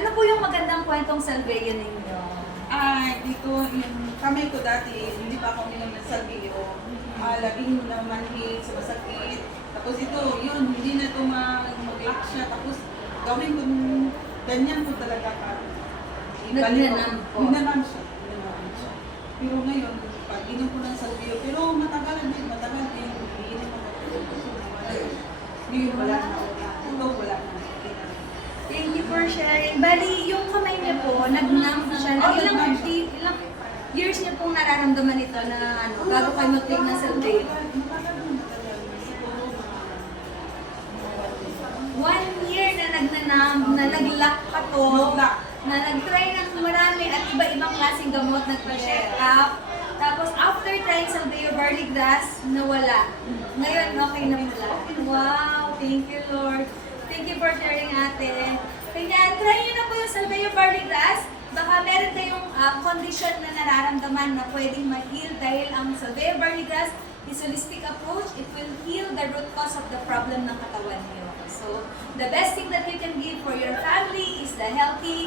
Ano po yung magandang kwentong salveyo ninyo? Dito, yung kamay ko dati, hindi pa ako uminom ng salvio. Labing na manhid, sumasakit. Tapos ito, yun, hindi na ito mag-lock siya. Tapos gawin ko, ganyan ko talaga ka. Nagnanam po. Nagnanam siya. Pero ngayon, pag inom ko ng salvio, pero matagal din. Iinom ako. Ngayon wala na. Ito wala na. Thank you for sharing. Bali, yung kamay niyo po, nag-numb siya. Oh, Ilang nag-numb siya. years niyo pong nararamdaman ito na bago kayo mag-take ng salveyo? 1 year na nagnanumb, na nag-lock ka po, na nag-try ng marami at iba-ibang klaseng gamot, nag-check up. Tapos after trying salveyo barley grass, nawala. Ngayon, okay na pala. Wow, thank you Lord. Thank you for sharing, ate. Kaya try nyo na po yung salveyo barley grass. Baka meron kayong condition na nararamdaman na pwedeng ma-heal dahil ang salveyo barley grass is holistic approach. It will heal the root cause of the problem ng katawan niyo. So, the best thing that you can give for your family is the healthy